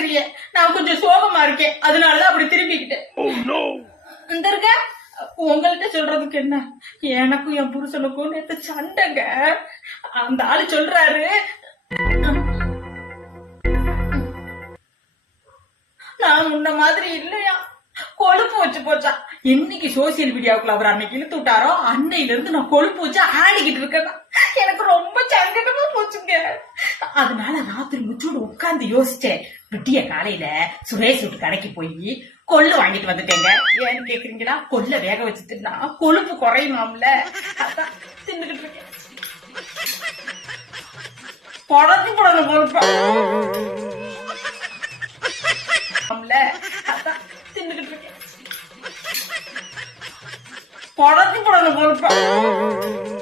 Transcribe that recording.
தெரியலையே நான் கொஞ்சம் சோகமா இருக்கேன். அதனாலதான் அப்படி திரும்பிக்கிட்டேன் இந்த இருக்க உங்கள்கிட்ட சொல்றதுக்கு என்ன? எனக்கும் என் புருஷனுக்கும் நேத்து சண்டைங்க. அந்த ஆளு சொல்றாரு. நான் முன்ன மாதிரி இல்லையா? கொழுப்பு வச்சு போச்சா? என்னைக்கு சோசியல் மீடியாவுக்குள்ள அவர் அன்னைக்கு இழுத்து விட்டாரோ? அன்னையில இருந்து நான் கொழுப்பு வச்சு ஆடிக்கிட்டு இருக்கேன். அதனால ராத்திரி முச்சோடு உட்கார்ந்து யோசிச்சேன். விட்டிய காலையில சுரேஷ் வீட்டு கடைக்கு போய் கொள்ளு வாங்கிட்டு வந்துட்டேங்க. ஏன்னு கேக்குறீங்களா? கொள்ள வேக வச்சு தின்னா கொழுப்பு குறையுமாம்ல? அதான் தின்னுகிட்டு இருக்கேன். புடச்சு போடணும் கொழுப்ப. தின்னுகிட்டு இருக்கேன். புடச்சு போடணும் கொழுப்பா.